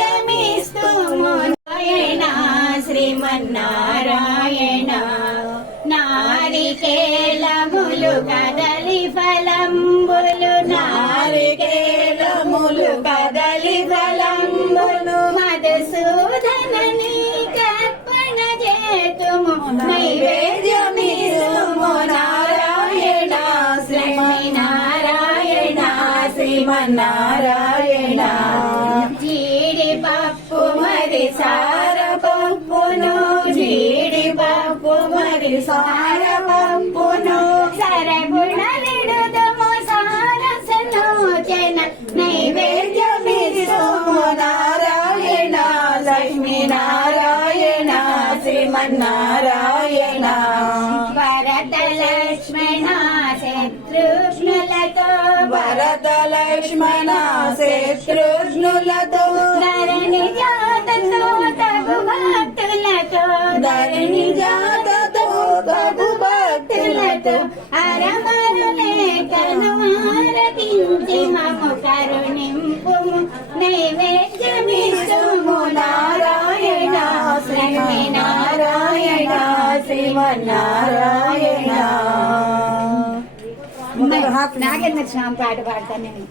నైవేద్యమిస్తుము నారాయణ శ్రీమన్నారాయణ నారికేలములు కదలి ఫలంబులు నారికేలములు కదలి ఫలంబులు మధుసూదనని కర్పణ చేతుము నైవేద్యమిస్తుము నారాయణ శ్రీమన్నారాయణ శ్రీమన్నారాయణ జీడిపప్పు మరి సారపప్పును జీడిపప్పు మరి సారపప్పును సరగుణలిడుదము సారసలోచన నైవేద్యమిస్తుము నారాయణ లక్ష్మీ నారాయణ శ్రీమన్నారాయణ భరత లక్ష్మణ శత్రుఘ్నులతో భరత లక్ష్మణ శత్రుఘ్నులతో ధరణి జాతతో తగు భక్తులతో ధరణి జాతతో తగు భక్తులతో అరమరులే కనుమారతించి మము కరుణింపుము నైవేద్యమిస్తుము నారాయణ శ్రీ నారాయణ శ్రీమన్నారాయణ. నాగేంద్ర స్వామి పాట పాడతాను నేను.